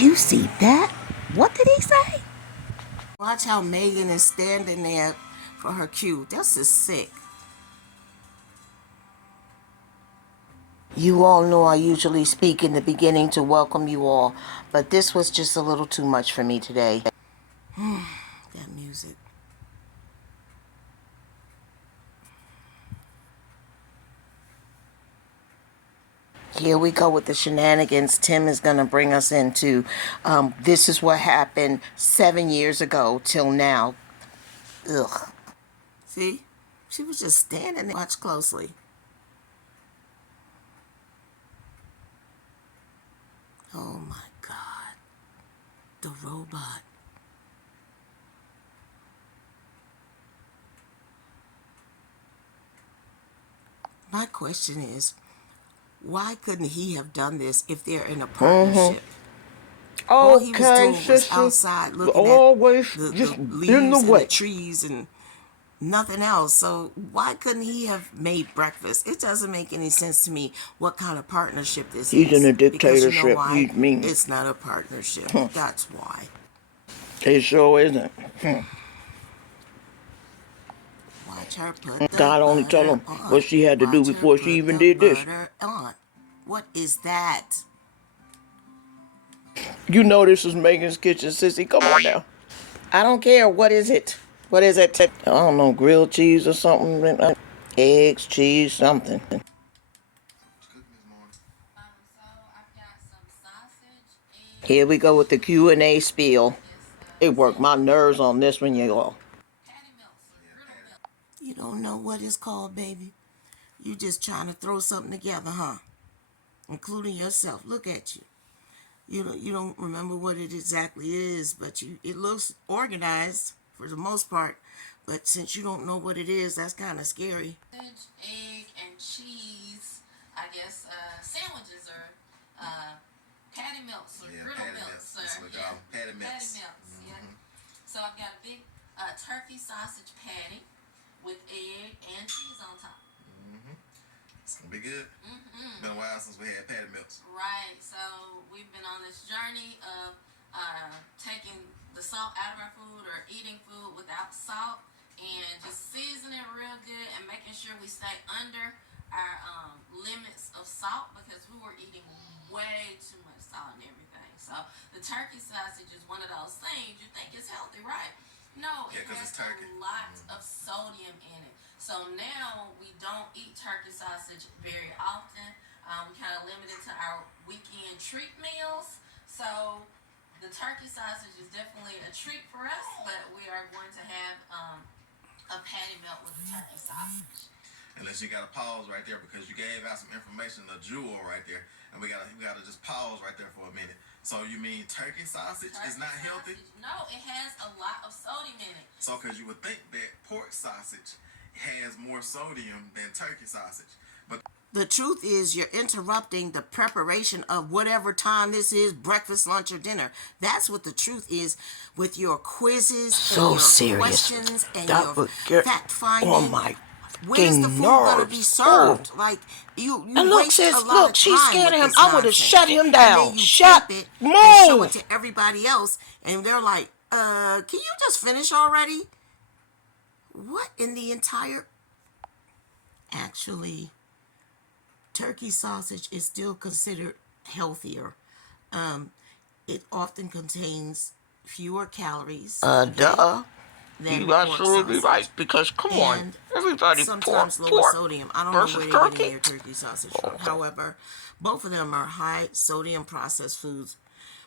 you see that? What did he say? Watch how Megan is standing there for her cue. This is sick. You all know I usually speak in the beginning to welcome you all, but this was just a little too much for me today. That music. Here we go with the shenanigans Tim is going to bring us into. This is what happened 7 years ago till now. Ugh. See? She was just standing there. Watch closely. Oh my God. The robot. My question is, why couldn't he have done this if they're in a partnership? All he was doing was outside looking always at just the leaves in the and way. the trees and nothing else. So why couldn't he have made breakfast? It doesn't make any sense to me what kind of partnership this is. He's in a Because you know dictatorship. why? He's mean. It's not a partnership. That's why. It sure isn't. Watch her put the God only tell him what she had to do before she even did this. On. What is that? You know this is Megan's kitchen, sissy. Come on now. I don't care. What is it? What is it? I don't know, grilled cheese or something. Eggs, cheese, something. Here we go with the Q&A spiel. It worked my nerves on this one, y'all. You don't know what it's called, baby. You just trying to throw something together, huh? Including yourself. Look at you. You don't remember what it exactly is, but it looks organized for the most part. But since you don't know what it is, that's kind of scary. Egg and cheese, I guess, sandwiches or patty melts or griddle melts. Patty melts. Yeah. So I've got a big turkey sausage patty with egg and cheese on top. It's gonna be good. It's been a while since we had patty melts. Right. So we've been on this journey of taking the salt out of our food or eating food without salt and just seasoning it real good and making sure we stay under our limits of salt because we were eating way too much salt and everything. So the turkey sausage is one of those things you think is healthy, right? No, it has a lot of sodium in it. So now we don't eat turkey sausage very often. We kind of limit it to our weekend treat meals. So the turkey sausage is definitely a treat for us, but we are going to have a patty melt with the turkey sausage. Unless you gotta pause right there because you gave out some information, a jewel right there, and we gotta just pause right there for a minute. So you mean turkey sausage is not healthy? No, it has a lot of sodium in it. So because you would think that pork sausage has more sodium than turkey sausage, but the truth is you're interrupting the preparation of whatever time this is, breakfast, lunch, or dinner. That's what the truth is with your quizzes So and your serious. questions and That your would get fact-finding. on my when is the food going to be nerves. served? Like, you And look, waste sis, a lot look, of she's time scared of with him. this I would have nonsense. shut him And down. then you Shut, tape it and show move. it to everybody else, and they're like, can you just finish already? What in the entire... Actually, turkey sausage is still considered healthier. It often contains fewer calories. Duh. Than You absolutely sausage. right. Because, come on, And everybody, sometimes lower sodium. I don't know where they're getting their turkey. turkey sausage from. However, both of them are high sodium processed foods.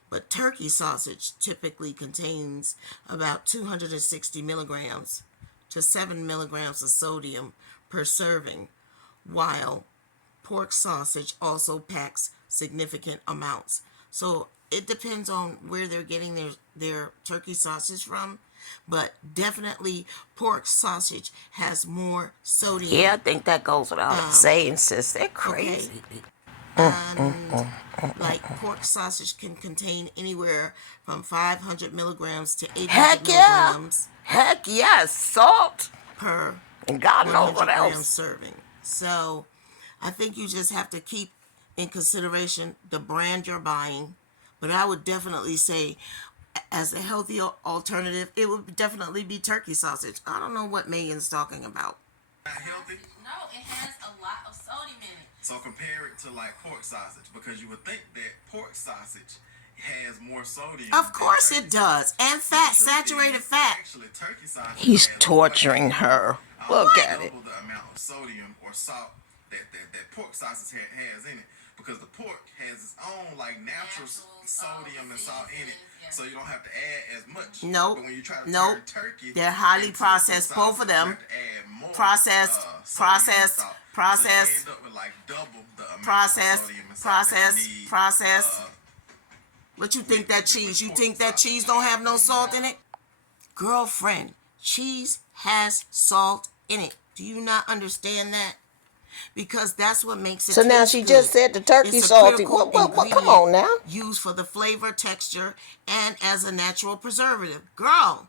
But turkey sausage typically contains about 260 milligrams to 7 milligrams of sodium per serving, while pork sausage also packs significant amounts. So it depends on where they're getting their turkey sausage from, but definitely pork sausage has more sodium. Yeah, I think that goes without saying, sis. They're crazy. And like pork sausage can contain anywhere from 500 milligrams to 800 Heck yeah. milligrams Heck yes. Salt. per And God knows 100 what gram else. serving. So I think you just have to keep in consideration the brand you're buying, But I would definitely say, as a healthy alternative, it would definitely be turkey sausage. I don't know what Megan's talking about. Not healthy. No, it has a lot of sodium in it. So compare it to like pork sausage, because you would think that pork sausage has more sodium. Of course it does. And fat, saturated fat. Actually, turkey sausage He's has torturing her. Look at it. double the amount of sodium or salt that pork sausage has in it, because the pork has its own like natural sodium and salt in it, so you don't have to add as much. Nope. But when you try to Nope. turn turkey, They're highly into processed, sausage, both of them. you have to add more, Processed, sodium and processed, salt. processed, So you end up with like double the amount processed, of sodium and salt processed, that you need, processed. What you think that cheese? You think that cheese don't have no salt in it? Girlfriend, cheese has salt in it. Do you not understand that? Because that's what makes it So now taste she good. just said the turkey It's a salty. critical What? Come ingredient on now. used for the flavor, texture, and as a natural preservative. Girl,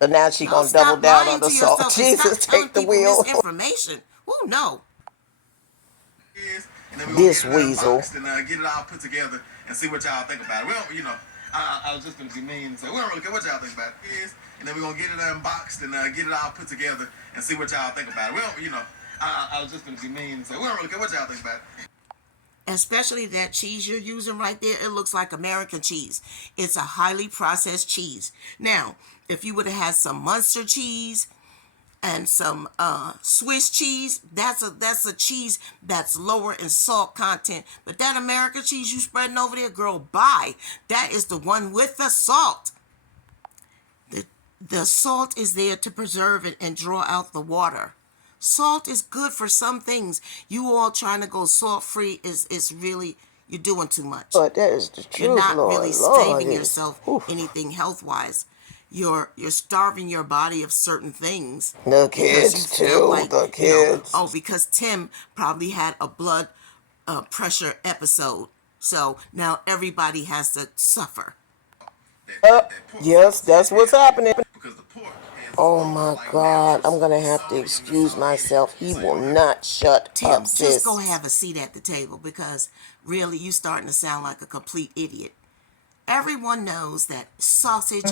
So now she don't gonna double stop down lying on the to salt. yourself and Jesus, stop telling take the people wheel. misinformation. Oh no. And then we This gonna get it weasel. unboxed and get it all put together and see what y'all think about it. We don't, I was just gonna be mean and say we don't really care what y'all think about it. And then we're gonna get it unboxed and get it all put together and see what y'all think about it. We don't, I was just gonna be mean and say we don't really care what y'all think about it. Especially that cheese you're using right there, it looks like American cheese. It's a highly processed cheese. Now, if you would have had some Munster cheese and some Swiss cheese, that's a cheese that's lower in salt content. But that American cheese you spreading over there, girl, buy. That is the one with the salt. The salt is there to preserve it and draw out the water. Salt is good for some things. You all trying to go salt free is really, you're doing too much. But that is the You're truth, not Lord. really Lord, saving it is. yourself Oof. anything health wise. You're starving your body of certain things. The because kids you felt too. The kids. because Tim probably had a blood pressure episode. So now everybody has to suffer. Yes, that's what's happening. Because the pork has Oh its my own, like, God, natural I'm gonna have to sodium and excuse salt in it. myself. He So you will don't have not shut Tim, up, just sis. go have a seat at the table because really you starting to sound like a complete idiot. Everyone knows that sausage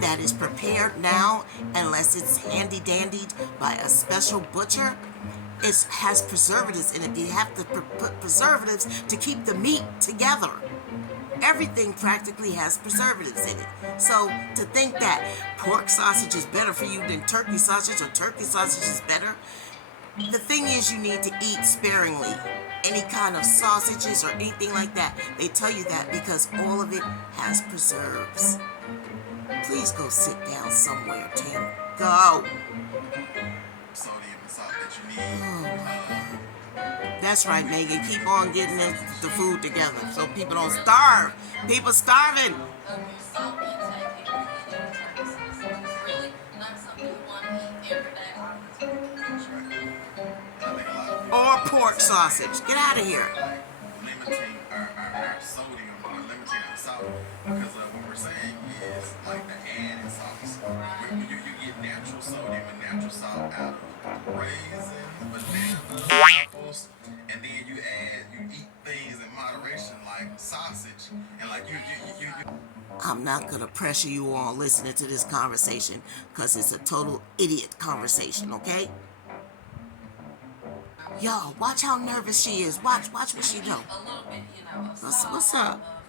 that is prepared now, unless it's handy dandied by a special butcher, it has preservatives in it. You have to put preservatives to keep the meat together. Everything practically has preservatives in it. So to think that pork sausage is better for you than turkey sausage or turkey sausage is better, the thing is you need to eat sparingly. Any kind of sausages or anything like that, they tell you that because all of it has preserves. Please go sit down somewhere, Tim. Go. sodium and salt that you need. That's right, Megan. Keep on getting the food together so people don't starve. People starving. Of your salt intake if you're eating turkey sausage. It's really not something you want to eat every day all the time. That's right. I think a lot of people Or pork sausage. Get out of here. like limiting our sodium or limiting our salt, because what we're saying is like the added salts. You get natural sodium and natural salt out of raisins, bananas, apples, and then you eat things in moderation like sausage, and like you I'm not going to pressure you all listening to this conversation because it's a total idiot conversation, okay? Yo, watch how nervous she is. Watch what she do. A little bit, of What's salt, up?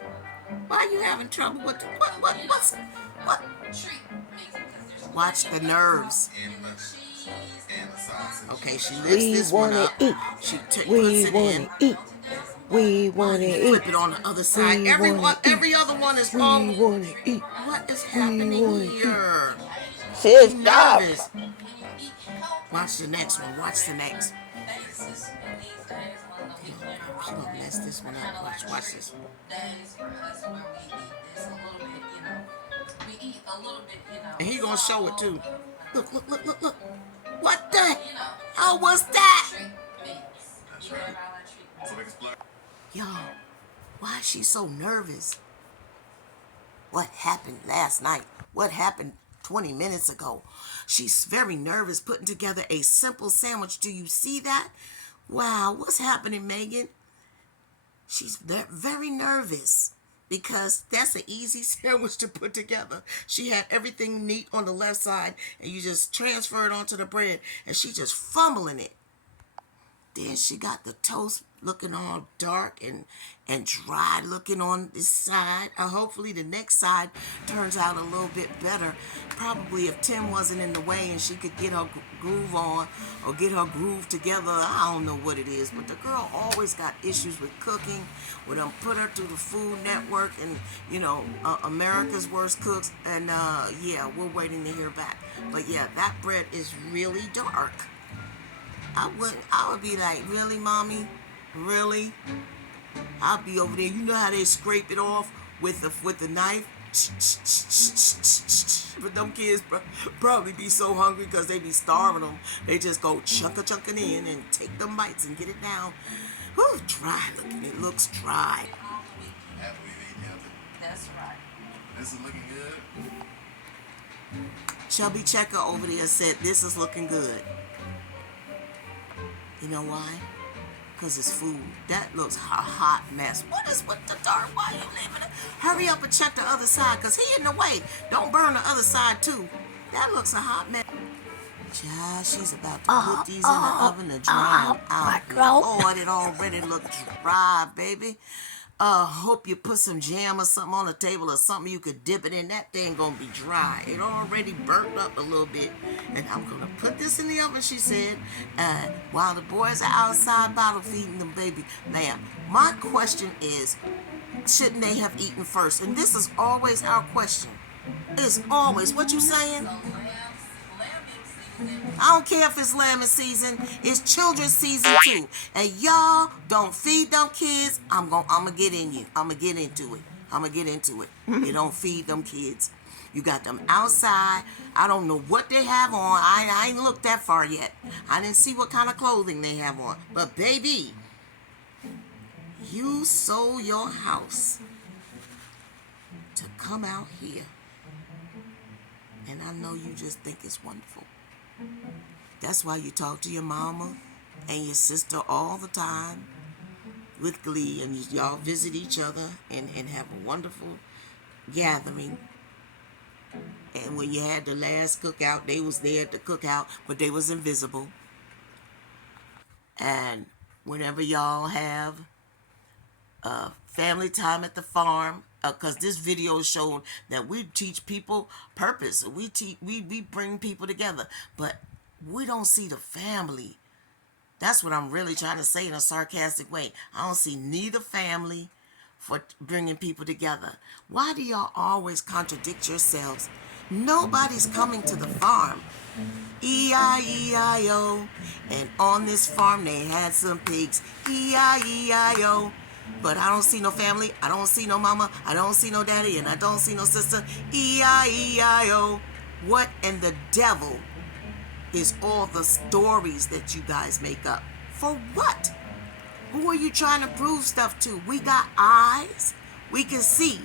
Why are you having trouble with what? treat mix because there's Watch the nerves. and the the cheese and the sausage. Okay, she lifts We this one wanna up. eat. She puts We it wanna in. eat. We wanna eat. Flip it on the other side. We wanna eat. Every other one is We all. wanna eat. What is happening wanna here? Sis, She's stop. nervous. when you eat healthy Watch the next one. Watch the next. basis in these days on the weekend. She gonna mess this one Kinda up. like Watch treat this. days for us where we eat this a little bit, we eat a little bit, And he gonna show it too. of, Look. What the? you know, How was that? treat mix. That's You know right. about that treat mix. So we can split. Yo, why is she so nervous? What happened last night? What happened 20 minutes ago? She's very nervous putting together a simple sandwich. Do you see that? Wow, what's happening, Megan? She's very nervous because that's an easy sandwich to put together. She had everything neat on the left side, and you just transfer it onto the bread, and she just fumbling it. Then she got the toast looking all dark and dry looking on this side. Hopefully the next side turns out a little bit better. Probably if Tim wasn't in the way and she could get her groove on or get her groove together. I don't know what it is, but the girl always got issues with cooking. We done put her through the Food Network and, America's Worst Cooks. And, yeah, we're waiting to hear back. But, yeah, that bread is really dark. I would be like, really, mommy? Really? I'll be over there. You know how they scrape it off with the knife? But them kids probably be so hungry because they be starving them. They just go chunking in and take them bites and get it down. Whew, dry looking. It looks dry. After we've eaten healthy. That's right. This is looking good. Chubby Checker over there said this is looking good. You know why? Because it's food. That looks a hot mess. What is with the dark? Why are you leaving it? Hurry up and check the other side, because he in the way. Don't burn the other side, too. That looks a hot mess. Child, she's about to put these in the oven to dry out. Oh, it already looks dry, baby. Hope you put some jam or something on the table or something you could dip it in. That thing gonna be dry. It already burnt up a little bit. And I'm gonna put this in the oven, she said, while the boys are outside bottle feeding them, baby. Now, my question is, shouldn't they have eaten first? And this is always our question. It's always, what you saying? I don't care if it's lambing season. It's children's season too. And y'all don't feed them kids. I'm gonna get in you. I'm gonna get into it. You don't feed them kids. You got them outside. I don't know what they have on. I ain't looked that far yet. I didn't see what kind of clothing they have on. But baby, you sold your house to come out here. And I know you just think it's wonderful. That's why you talk to your mama and your sister all the time with glee, and y'all visit each other and have a wonderful gathering. And when you had the last cookout, they was there at the cookout, but they was invisible. And whenever y'all have family time at the farm, because this video is showing that we teach people purpose. We bring people together, but we don't see the family. That's what I'm really trying to say in a sarcastic way. I don't see neither family for bringing people together. Why do y'all always contradict yourselves? Nobody's coming to the farm. E-I-E-I-O. And on this farm they had some pigs. E-I-E-I-O. But I don't see no family, I don't see no mama, I don't see no daddy, and I don't see no sister. E-I-E-I-O. What in the devil is all the stories that you guys make up? For what? Who are you trying to prove stuff to? We got eyes, we can see.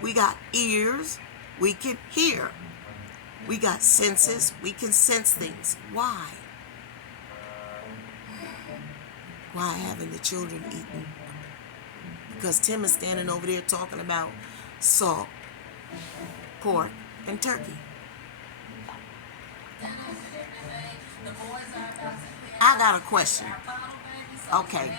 We got ears, we can hear. We got senses, we can sense things. Why? Why haven't the children eaten? Because Tim is standing over there talking about salt, pork, and turkey. I got a question. Okay.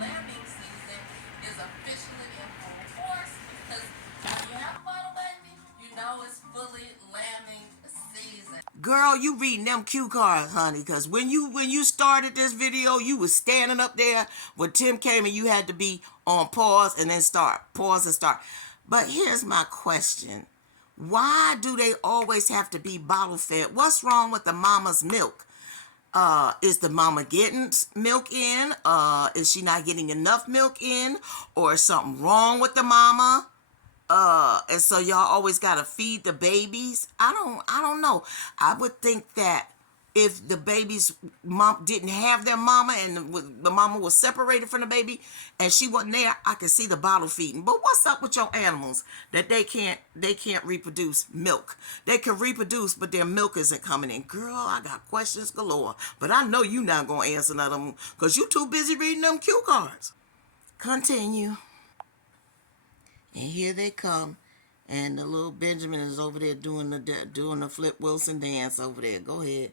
Lambing season is officially in full force, because if you have a bottle baby, you know it's fully lambing season. Girl, you reading them cue cards, honey, because when you started this video, you was standing up there when Tim came and you had to be on pause and then start. Pause and start. But here's my question. Why do they always have to be bottle fed? What's wrong with the mama's milk? Is the mama getting milk in? Is she not getting enough milk in? Or is something wrong with the mama? And so y'all always gotta feed the babies. I don't know. I would think that if the baby's mom didn't have their mama and the mama was separated from the baby and she wasn't there, I could see the bottle feeding. But what's up with your animals that they can't reproduce milk? They can reproduce, but their milk isn't coming in. Girl, I got questions galore. But I know you not gonna answer none of them because you too busy reading them cue cards. Continue. And here they come. And the little Benjamin is over there doing the Flip Wilson dance over there. Go ahead.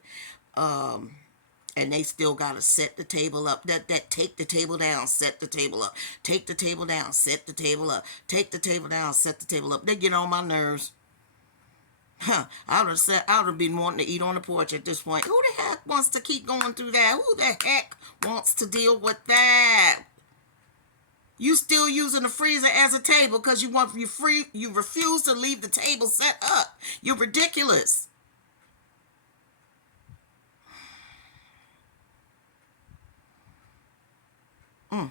And they still gotta set the table up. That take the table down, set the table up. Take the table down, set the table up. Take the table down, set the table up. They get on my nerves. Huh. I would have been wanting to eat on the porch at this point. Who the heck wants to keep going through that? Who the heck wants to deal with that? You still using the freezer as a table because you refuse to leave the table set up. You're ridiculous. Child.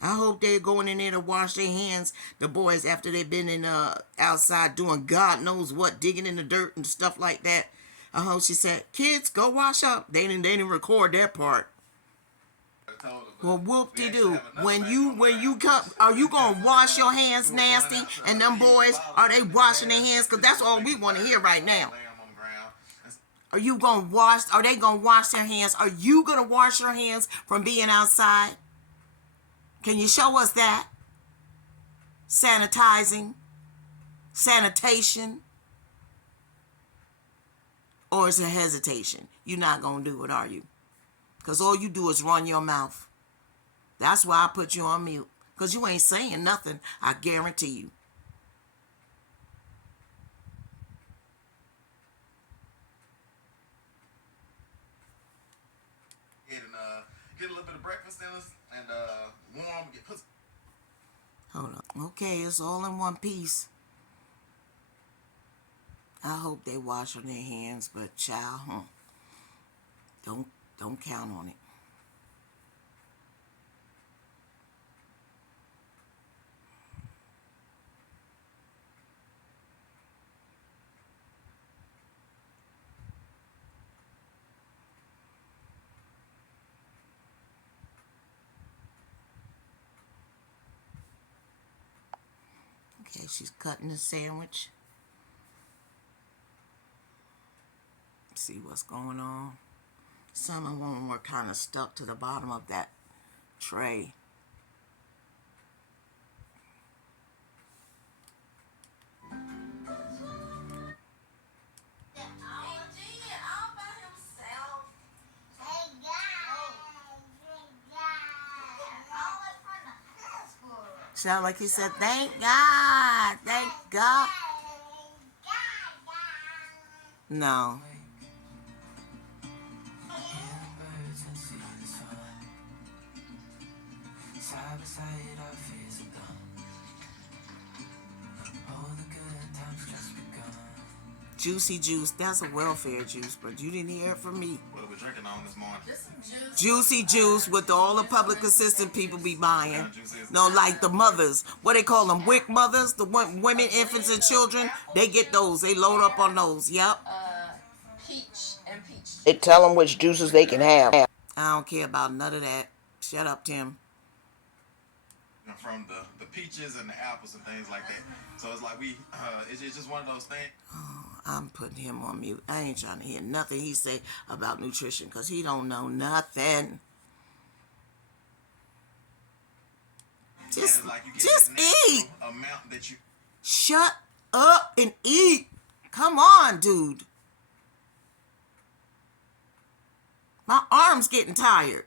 I hope they're going in there to wash their hands, the boys, after they've been in outside doing God knows what, digging in the dirt and stuff like that. I hope she said, kids, go wash up. They didn't record that part. Well, whoop-de-doo. When you come, are you gonna wash your hands nasty? And them boys, are they washing their hands? Because that's all we want to hear right now. Are they gonna wash their hands? Are you gonna wash your hands from being outside? Can you show us that? Sanitizing? Sanitation? Or is it hesitation? You're not going to do it, are you? Because all you do is run your mouth. That's why I put you on mute. Because you ain't saying nothing, I guarantee you. And get a little bit of breakfast in us and warm, get put. Hold on. Okay, it's all in one piece. I hope they wash on their hands, but child, don't count on it. Okay, she's cutting the sandwich. See what's going on. Some of them were kind of stuck to the bottom of that tray. Sound like he said, thank God, thank God. No. Juicy juice, that's a welfare juice, but you didn't hear it from me. What are we drinking on this morning? Juicy juice with all the public assistant people be buying. No, like the mothers. What they call them, WIC mothers? The women, infants, and children. They get those. They load up on those. Yep. Peach and peach. They tell them which juices they can have. I don't care about none of that. Shut up, Tim. From the peaches and the apples and things like that. So it's like it's just one of those things. Oh, I'm putting him on mute. I ain't trying to hear nothing he say about nutrition because he don't know nothing. Just eat. Amount that you. Shut up and eat. Come on, dude. My arm's getting tired.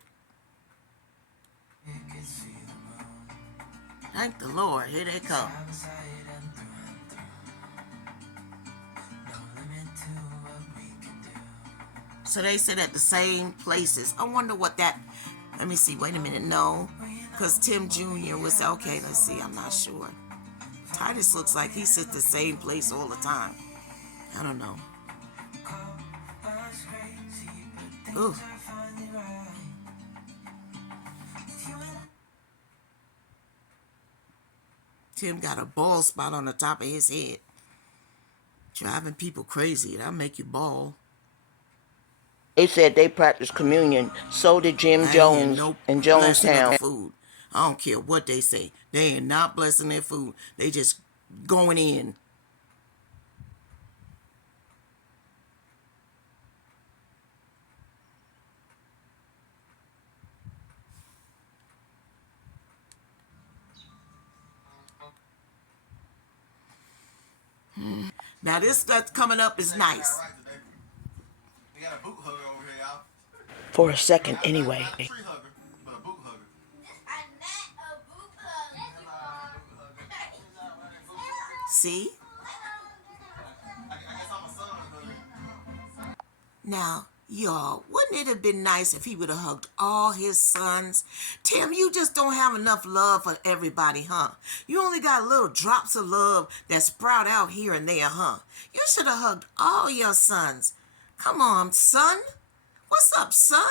Thank the Lord. Here they come. So they sit at the same places. I wonder what that... Let me see. Wait a minute. No. Because Tim Jr. was... Okay, let's see. I'm not sure. Titus looks like he sits the same place all the time. I don't know. Ooh. Tim got a bald spot on the top of his head. Driving people crazy. That'll make you bald. They said they practiced communion. So did Jim Jones in Jonestown. Food. I don't care what they say. They ain't not blessing their food. They just going in. Now this that's coming up is nice. Right today. We got a boot hugger over here, y'all. For a second, Not, anyway. not a tree hugger, but a boot hugger. See? I guess I'm a son hugger. Now, y'all, wouldn't it have been nice if he would have hugged all his sons? Tim, you just don't have enough love for everybody, huh? You only got little drops of love that sprout out here and there, huh? You should have hugged all your sons. Come on, son. What's up, son?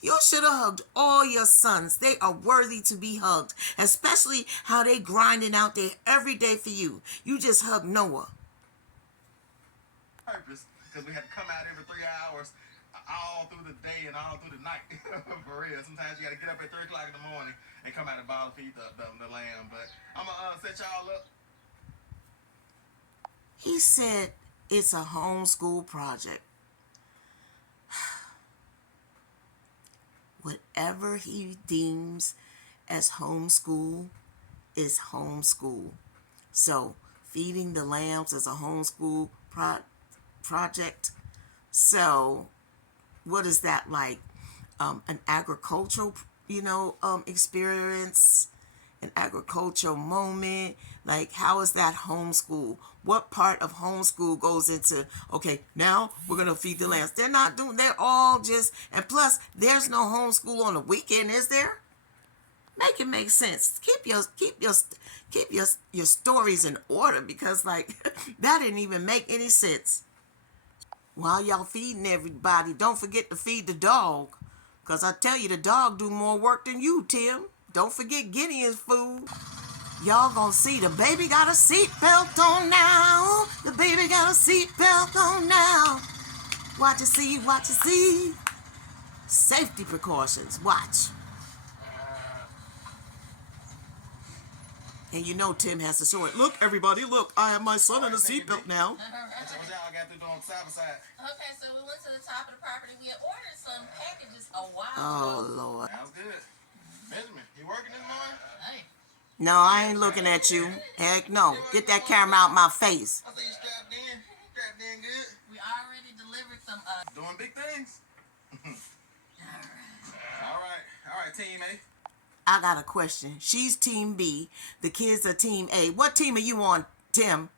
You should have hugged all your sons. They are worthy to be hugged, especially how they grinding out there every day for you. You just hugged Noah. Purpose, because we had to come out every 3 hours all through the day and all through the night. For real. Sometimes you got to get up at 3 o'clock in the morning and come out and bottle feed the lamb. But I'm going to set y'all up. He said it's a homeschool project. Whatever he deems as homeschool is homeschool. So feeding the lambs is a homeschool project. So what is that like? An agricultural, experience, an agricultural moment. Like, how is that homeschool? What part of homeschool goes into, okay, now we're going to feed the lambs? They're not doing, they're all just, and plus, there's no homeschool on the weekend, is there? Make it make sense. Keep your stories in order, because like that didn't even make any sense. While y'all feeding everybody, don't forget to feed the dog. Because I tell you, the dog do more work than you, Tim. Don't forget Gideon's food. Y'all gonna see the baby got a seatbelt on now. The baby got a seatbelt on now. Watch and see, watch and see. Safety precautions, watch. And you know Tim has to show it. Look, everybody, look, I have my son in a seatbelt now. What y'all got to do on side by side? Okay, so we went to the top of the property. We had ordered some packages a while Oh, ago. Lord. Sounds good. Benjamin, you working this morning? Hey. No, I ain't looking at you. Heck no. Get that camera out my face. I see you strapped in. Strapped in good. We already delivered some, Doing big things. All right, team A. I got a question. She's team B. The kids are team A. What team are you on, Tim?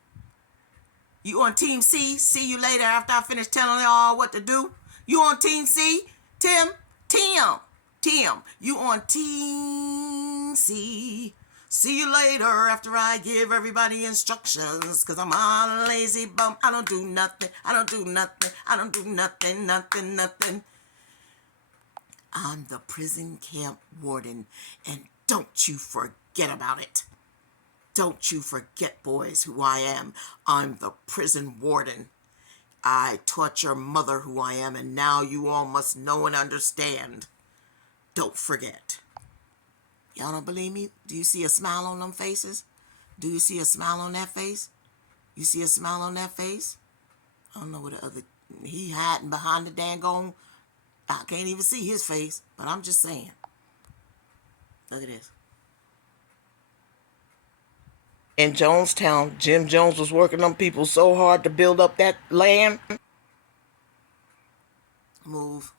You on team C? See you later after I finish telling y'all what to do? You on team C? Tim? Tim. You on team C? See you later after I give everybody instructions. Cause I'm on a lazy bum. I don't do nothing. Nothing. I'm the prison camp warden, and don't you forget about it. Don't you forget, boys, who I am. I'm the prison warden. I taught your mother who I am, and now you all must know and understand. Don't forget. Y'all don't believe me? Do you see a smile on them faces? Do you see a smile on that face? You see a smile on that face? I don't know what the other... He hiding behind the dang-gone... I can't even see his face, but I'm just saying. Look at this. In Jonestown, Jim Jones was working on people so hard to build up that land. Move.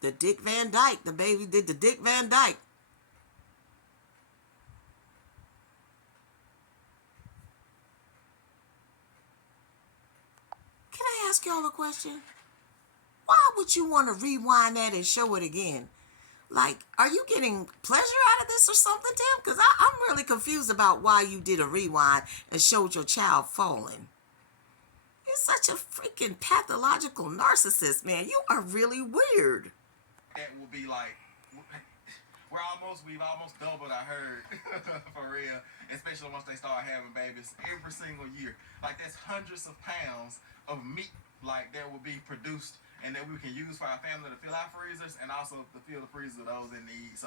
The Dick Van Dyke. The baby did the Dick Van Dyke. Can I ask y'all a question? Why would you want to rewind that and show it again? Like, are you getting pleasure out of this or something, Tim? Because I'm really confused about why you did a rewind and showed your child falling. You're such a freaking pathological narcissist, man. You are really weird. That will be like, we've almost doubled our herd for real, especially once they start having babies every single year. Like, that's hundreds of pounds of meat like that will be produced and that we can use for our family to fill our freezers and also to fill the freezers of those in need. So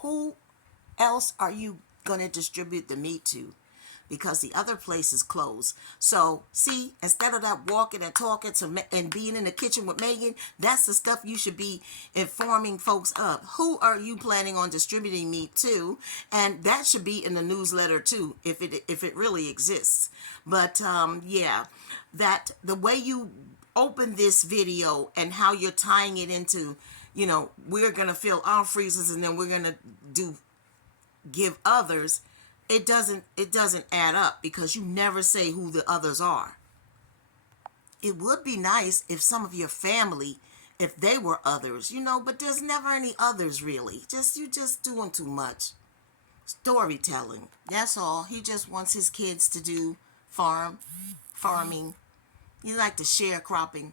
Who else are you going to distribute the meat to? because the other place is closed. So, see, instead of that walking and talking and being in the kitchen with Megan, that's the stuff you should be informing folks of. Who are you planning on distributing meat to? And that should be in the newsletter too, if it really exists. But yeah, that the way you open this video and how you're tying it into, we're gonna fill our freezers and then we're gonna give others, it doesn't add up, because you never say who the others are. It would be nice if some of your family, if they were others, but there's never any others really. You just doing too much storytelling. That's all. He just wants his kids to do farming. He like the sharecropping.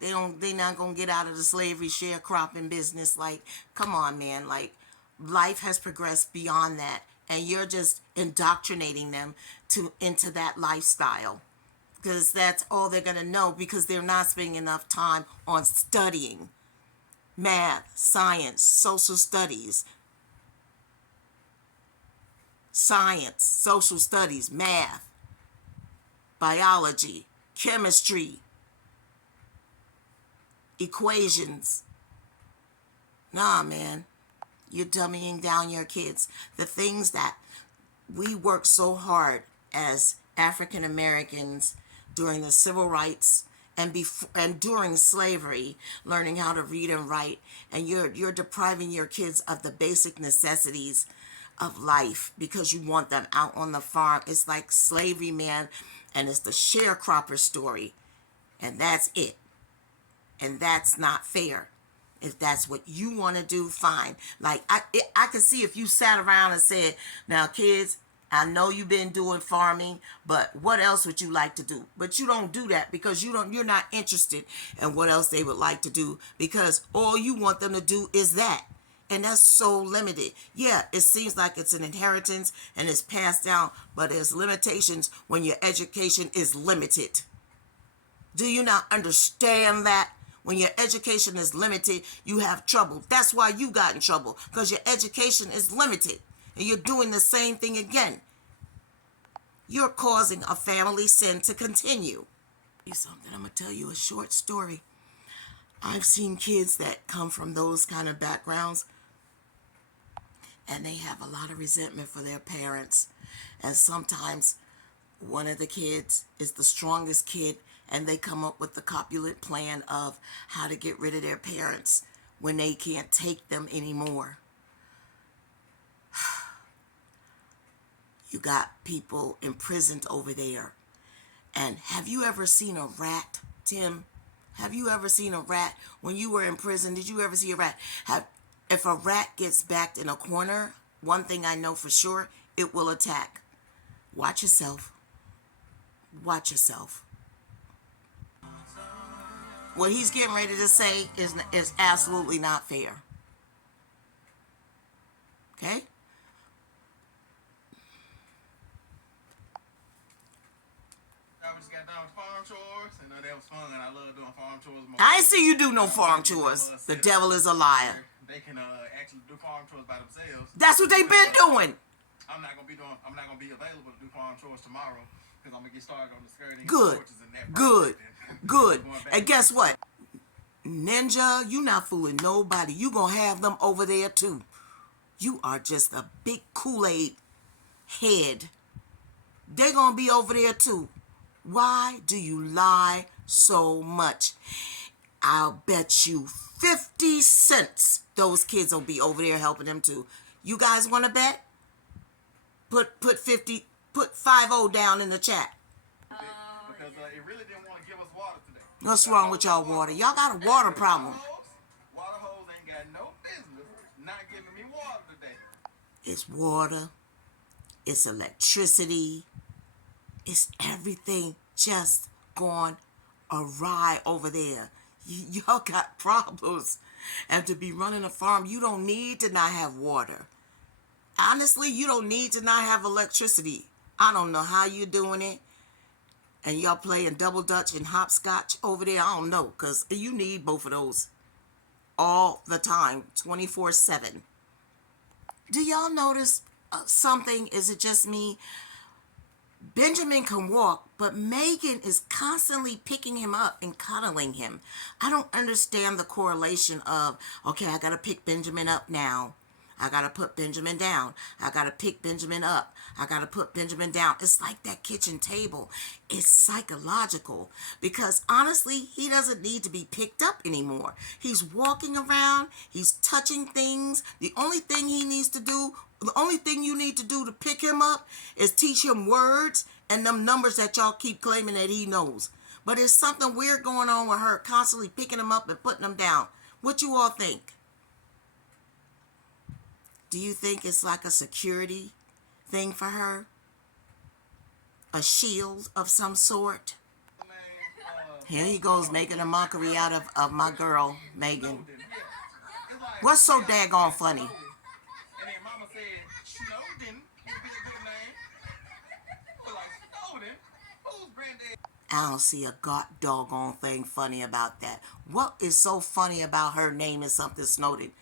They not gonna get out of the slavery sharecropping business. Like, come on, man. Like, life has progressed beyond that, and you're just indoctrinating them into that lifestyle, because that's all they're gonna know, because they're not spending enough time on studying math, science, social studies, math, biology, chemistry, equations. Nah, man. You're dumbing down your kids. The things that we worked so hard as African Americans during the civil rights and during slavery, learning how to read and write, and you're depriving your kids of the basic necessities of life because you want them out on the farm. It's like slavery, man, and it's the sharecropper story, and that's it. And that's not fair. If that's what you want to do, fine. Like, I could see if you sat around and said, now kids, I know you've been doing farming, but what else would you like to do? But you don't do that, because you're not interested in what else they would like to do, because all you want them to do is that. And that's so limited. Yeah, it seems like it's an inheritance and it's passed down, but there's limitations when your education is limited. Do you not understand that? When your education is limited, you have trouble. That's why you got in trouble, because your education is limited. And you're doing the same thing again. You're causing a family sin to continue. Something, I'm going to tell you a short story. I've seen kids that come from those kind of backgrounds, and they have a lot of resentment for their parents. And sometimes one of the kids is the strongest kid, and they come up with the copulent plan of how to get rid of their parents when they can't take them anymore. You got people imprisoned over there. And have you ever seen a rat, Tim? Have you ever seen a rat? When you were in prison, did you ever see a rat? If a rat gets backed in a corner, one thing I know for sure, it will attack. Watch yourself. Watch yourself. What he's getting ready to say is absolutely not fair. Okay? I just got done with farm chores, and that was fun. I love doing farm chores. I ain't see you do no farm chores. The devil is a liar. They can actually do farm chores by themselves. That's what they've been doing. I'm not gonna be available to do farm chores tomorrow, because I'm gonna get started on the skirting. Good. Good. And guess what? Ninja, you not fooling nobody. You gonna have them over there too. You are just a big Kool-Aid head. They're gonna be over there too. Why do you lie so much? I'll bet you 50 cents those kids will be over there helping them too. You guys want to bet? Put 50 down in the chat. Because it really didn't want to give us water today. What's wrong with y'all water? Y'all got a water problem. Water hose ain't got no business not giving me water today. It's water. It's electricity. It's everything just gone awry over there. Y'all got problems. And to be running a farm, you don't need to not have water. Honestly, you don't need to not have electricity. I don't know how you're doing it. And y'all playing double dutch and hopscotch over there. I don't know, because you need both of those all the time, 24/7. Do y'all notice something? Is it just me? Benjamin can walk, but Megan is constantly picking him up and cuddling him. I don't understand the correlation of, okay, I gotta pick Benjamin up now. I gotta put Benjamin down. I gotta pick Benjamin up. I gotta put Benjamin down. It's like that kitchen table. It's psychological because honestly, he doesn't need to be picked up anymore. He's walking around, he's touching things. The only thing he needs to do, the only thing you need to do to pick him up is teach him words and them numbers that y'all keep claiming that he knows. But there's something weird going on with her constantly picking him up and putting him down. What you all think? Do you think it's like a security thing for her? A shield of some sort? Here he goes making a mockery out of my girl, Megan. What's so daggone funny? And then Mama said, Snowden would be a good name. Well, like Snowden? Who's granddad? I don't see a god doggone thing funny about that. What is so funny about her naming something Snowden?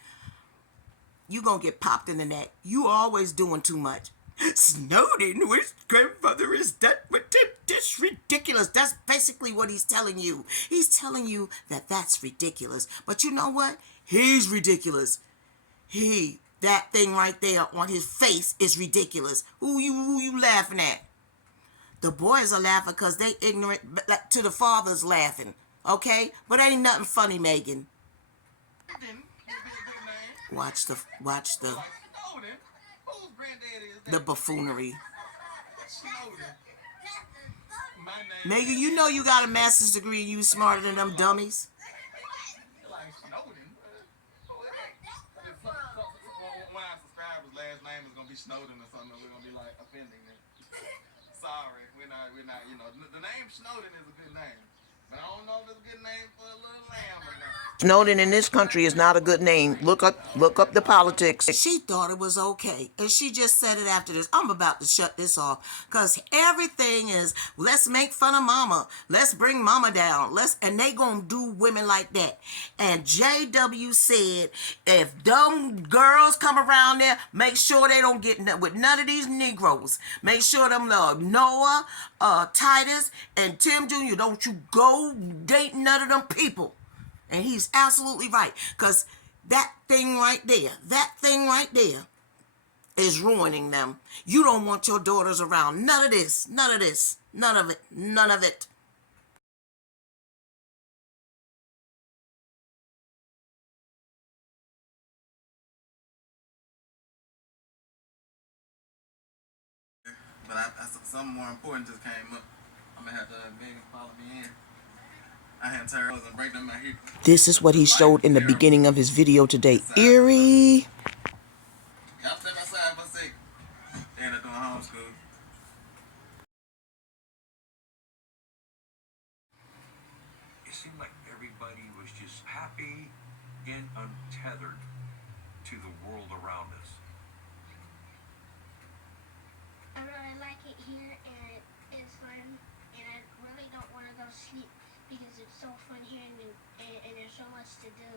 You gonna get popped in the neck. You always doing too much. Snowden, which grandfather is that? But that's ridiculous. That's basically what he's telling you. He's telling you that that's ridiculous. But you know what? He's ridiculous. That thing right there on his face is ridiculous. Who you laughing at? The boys are laughing because they ignorant to the father's laughing. Okay? But ain't nothing funny, Megan. Watch the buffoonery. Megan, you know you got a master's degree and you smarter than them dummies. One of our subscribers' last name is gonna be Snowden or something. We're gonna be like offending them. Sorry, we're not. You know, the name Snowden is a good name, but I don't know if it's a good name for a little lamb or not. Snowden in this country is not a good name. Look up the politics. She thought it was okay, and she just said it after this. I'm about to shut this off because everything is let's make fun of mama, let's bring mama down, and they gonna do women like that. And JW said if them girls come around there, make sure they don't get with none of these Negroes. Make sure them Noah, Titus, and Tim Jr. Don't you go date none of them people. And he's absolutely right. Because that thing right there is ruining them. You don't want your daughters around. None of this. None of it. But something more important just came up. I'm gonna have to Megan follow me in. I had to turn and break them out here. This is what he showed in the beginning of his video today. Eerie. Y'all step outside for a sec. They ended up doing homeschool. It seemed like everybody was just happy and untethered to the world around us. I really like it here and it's fun and I really don't want to go sleep because it's so fun here and there's so much to do.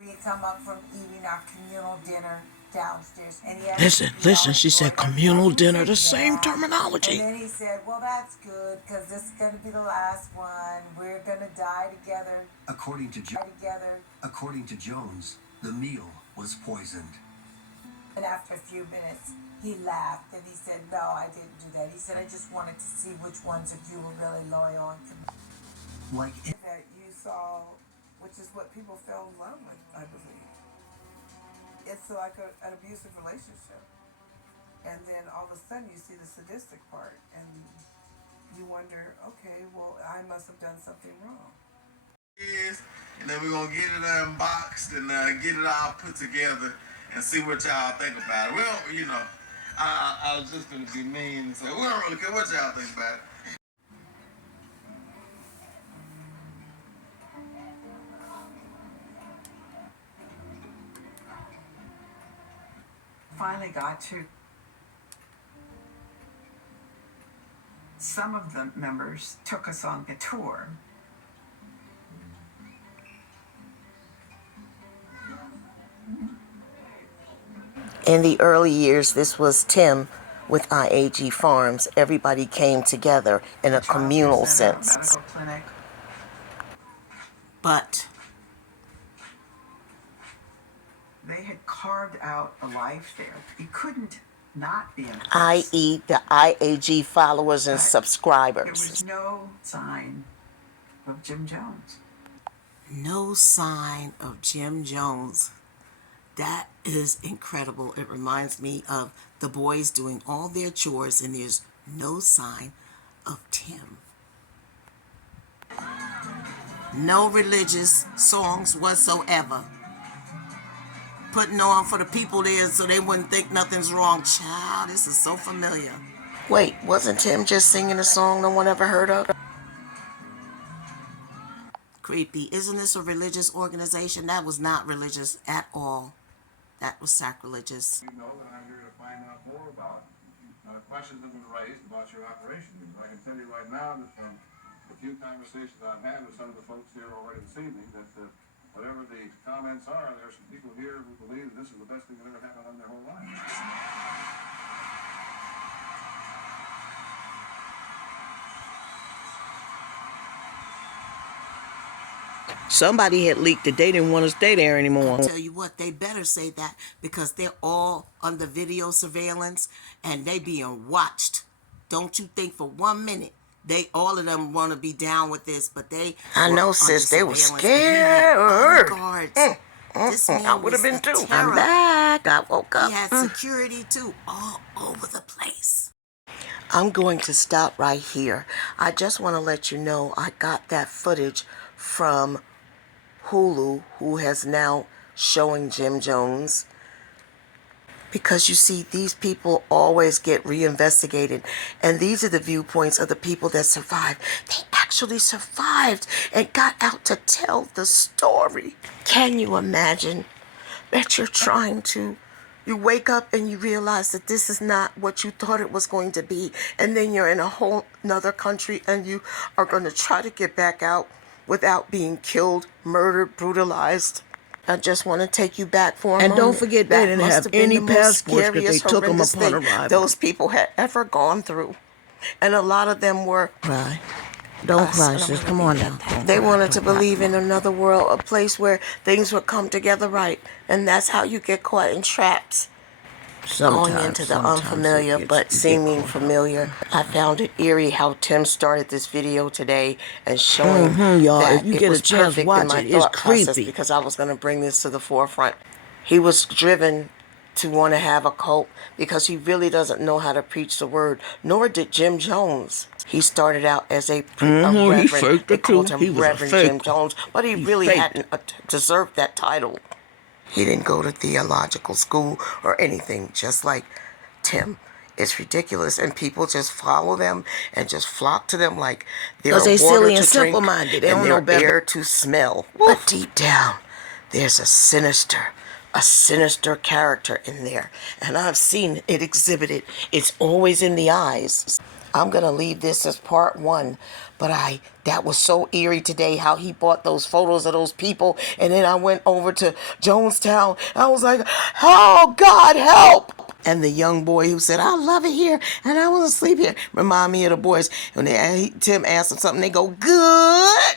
We had come up from eating our communal dinner downstairs. And he had Listen, she said communal dinner, the same terminology. And then he said, well, that's good because this is going to be the last one. We're going to die together. According to Jones, the meal was poisoned. And after a few minutes, he laughed and he said, no, I didn't do that. He said, I just wanted to see which ones of you were really loyal and committed. That you saw, which is what people fell in love with, I believe. It's like an abusive relationship. And then all of a sudden you see the sadistic part and you wonder, okay, well, I must have done something wrong. And then we're gonna get it unboxed and get it all put together and see what y'all think about it. Well, you know, I was just gonna be mean and say we don't really care what y'all think about it. Finally got to some of the members took us on the tour. In the early years, this was Tim with IAG Farms. Everybody came together in a communal sense. Medical clinic. But They had carved out a life there. You couldn't not be impressed. I.e. the IAG followers and But there subscribers. was no sign of Jim Jones. no sign of Jim Jones. That is incredible. It reminds me of the boys doing all their chores and there's no sign of Tim. No religious songs whatsoever. Putting on for the people there so they wouldn't think nothing's wrong. Child, this is so familiar. Wait, wasn't Tim just singing a song no one ever heard of? Creepy. Isn't this a religious organization? That was not religious at all. That was sacrilegious. You know that I'm here to find out more about questions that have been raised about your operation. I can tell you right now that from the few conversations I've had with some of the folks here already this evening, that whatever the comments are, there are some people here who believe that this is the best thing that ever happened in their whole life. Somebody had leaked that they didn't want to stay there anymore. Tell you what, they better say that because they're all under video surveillance and they being watched. Don't you think for 1 minute they all of them want to be down with this, but they I know, were sis, under they were surveillance and he had scared. bodyguards. This man I would have was been a too. terror. I'm back. I woke up. He had security too, all over the place. I'm going to stop right here. I just want to let you know I got that footage from Hulu, who has now showing Jim Jones. Because you see, these people always get reinvestigated. And these are the viewpoints of the people that survived. They actually survived and got out to tell the story. Can you imagine that you're trying to... You wake up and you realize that this is not what you thought it was going to be. And then you're in a whole nother country and you are going to try to get back out without being killed, murdered, brutalized. I just want to take you back for a moment. And don't forget, they didn't have any passports because they took them upon arrival. Those people had ever gone through. And a lot of them were... Cry. Don't cry, sis. Come on now. They wanted to believe in another world, a place where things would come together right. And that's how you get caught in traps. Going into the unfamiliar but seeming familiar. I found it eerie how Tim started this video today and showing y'all, that if you it get a was chance, perfect watch in my it. It's thought process creepy. because I was going to bring this to the forefront. He was driven to want to have a cult because he really doesn't know how to preach the word, nor did Jim Jones. He started out as a reverend. He faked They it called too. him He was a Reverend fake. Jim Jones, but he really faked hadn't deserved that title. He didn't go to theological school or anything, just like Tim. It's ridiculous, and people just follow them and just flock to them like they're 'Cause they water silly to and drink simple-minded. They and don't know they're better. air to smell. But deep down, there's a sinister character in there, and I've seen it exhibited. It's always in the eyes. I'm gonna leave this as part 1, but that was so eerie today how he bought those photos of those people, and then I went over to Jonestown. I was like, oh God, help! And the young boy who said, I love it here and I want to sleep here, remind me of the boys. When Tim asked them something, they go, good,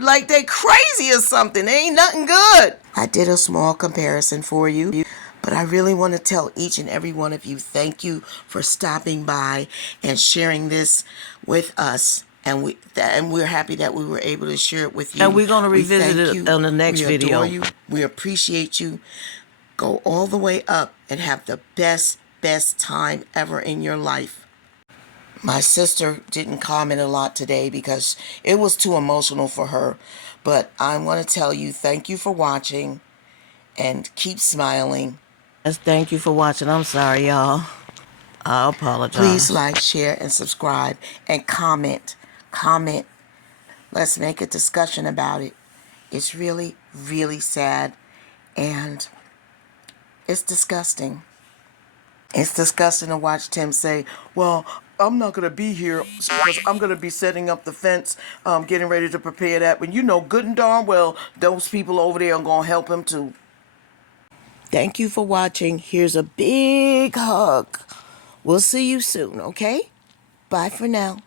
like they crazy or something. They ain't nothing good. I did a small comparison for you, but I really want to tell each and every one of you, thank you for stopping by and sharing this with us. And we're happy that we were able to share it with you. And we're going to We revisit thank it you. on the next We video. adore you. We appreciate you. Go all the way up and have the best time ever in your life. My sister didn't comment a lot today because it was too emotional for her. But I want to tell you, thank you for watching and keep smiling. Yes, thank you for watching. I'm sorry, y'all. I apologize. Please like, share, and subscribe and comment. Let's make a discussion about it. It's really, really sad and it's disgusting. It's disgusting to watch Tim say, well, I'm not going to be here because I'm going to be setting up the fence, getting ready to prepare that. When you know good and darn well those people over there are going to help him too. Thank you for watching. Here's a big hug. We'll see you soon, okay? Bye for now.